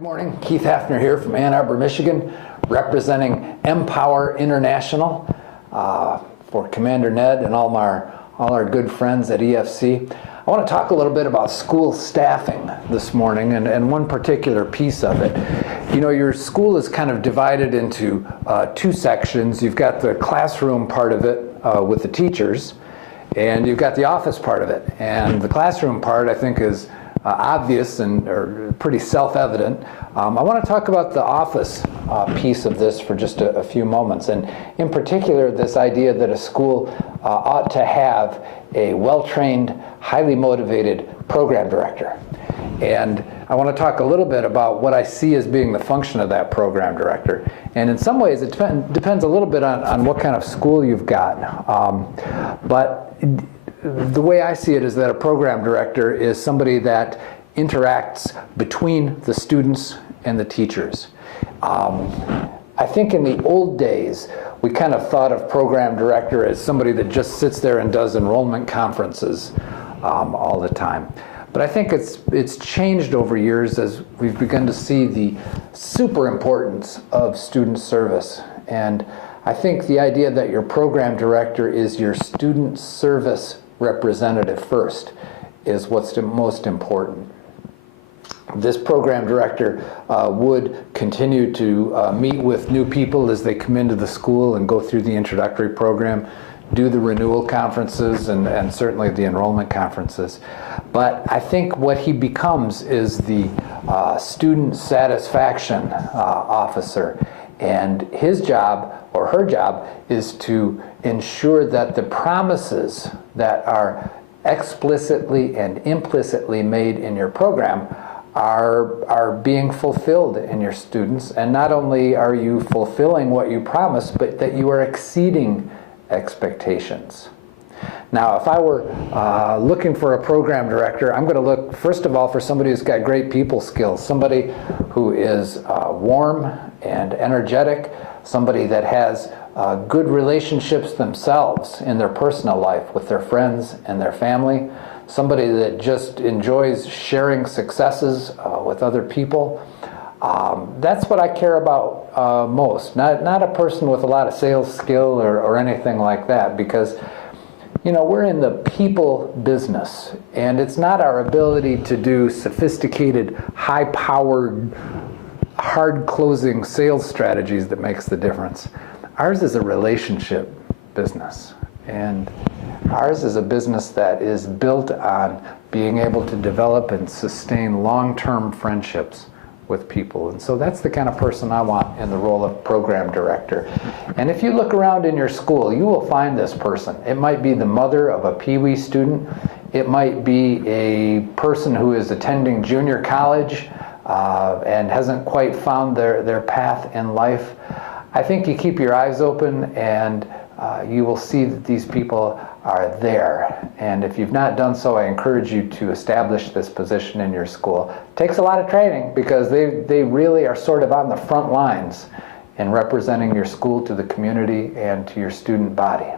Good morning, Keith Hefner here from Ann Arbor, Michigan, representing MPower International for Commander Ned and all our good friends at EFC. I want to talk a little bit about school staffing this morning and one particular piece of it. You know, your school is kind of divided into two sections. You've got the classroom part of it with the teachers, and you've got the office part of it. And the classroom part, I think, is obvious or pretty self-evident. I want to talk about the office piece of this for just a few moments, and in particular this idea that a school ought to have a well-trained, highly motivated program director. And I want to talk a little bit about what I see as being the function of that program director. And in some ways it depends a little bit on what kind of school you've got. But the way I see it is that a program director is somebody that interacts between the students and the teachers. I think in the old days, we kind of thought of program director as somebody that just sits there and does enrollment conferences all the time. But I think it's changed over years as we've begun to see the super importance of student service. And I think the idea that your program director is your student service representative first is what's the most important. This program director would continue to meet with new people as they come into the school and go through the introductory program, do the renewal conferences and certainly the enrollment conferences. But I think what he becomes is the student satisfaction officer. And his job or her job is to ensure that the promises that are explicitly and implicitly made in your program are being fulfilled in your students. And not only are you fulfilling what you promised, but that you are exceeding expectations. Now, if I were looking for a program director, I'm going to look, first of all, for somebody who's got great people skills, somebody who is warm and energetic, somebody that has good relationships themselves in their personal life with their friends and their family, somebody that just enjoys sharing successes with other people. That's what I care about most, not a person with a lot of sales skill or anything like that, because you know, we're in the people business, and it's not our ability to do sophisticated, high-powered, hard-closing sales strategies that makes the difference. Ours is a relationship business, and ours is a business that is built on being able to develop and sustain long-term friendships with people. And so that's the kind of person I want in the role of program director. And if you look around in your school, you will find this person. It might be the mother of a Pee Wee student. It might be a person who is attending junior college and hasn't quite found their path in life. I think you keep your eyes open and you will see that these people are there. And if you've not done so, I encourage you to establish this position in your school. It takes a lot of training because they really are sort of on the front lines in representing your school to the community and to your student body.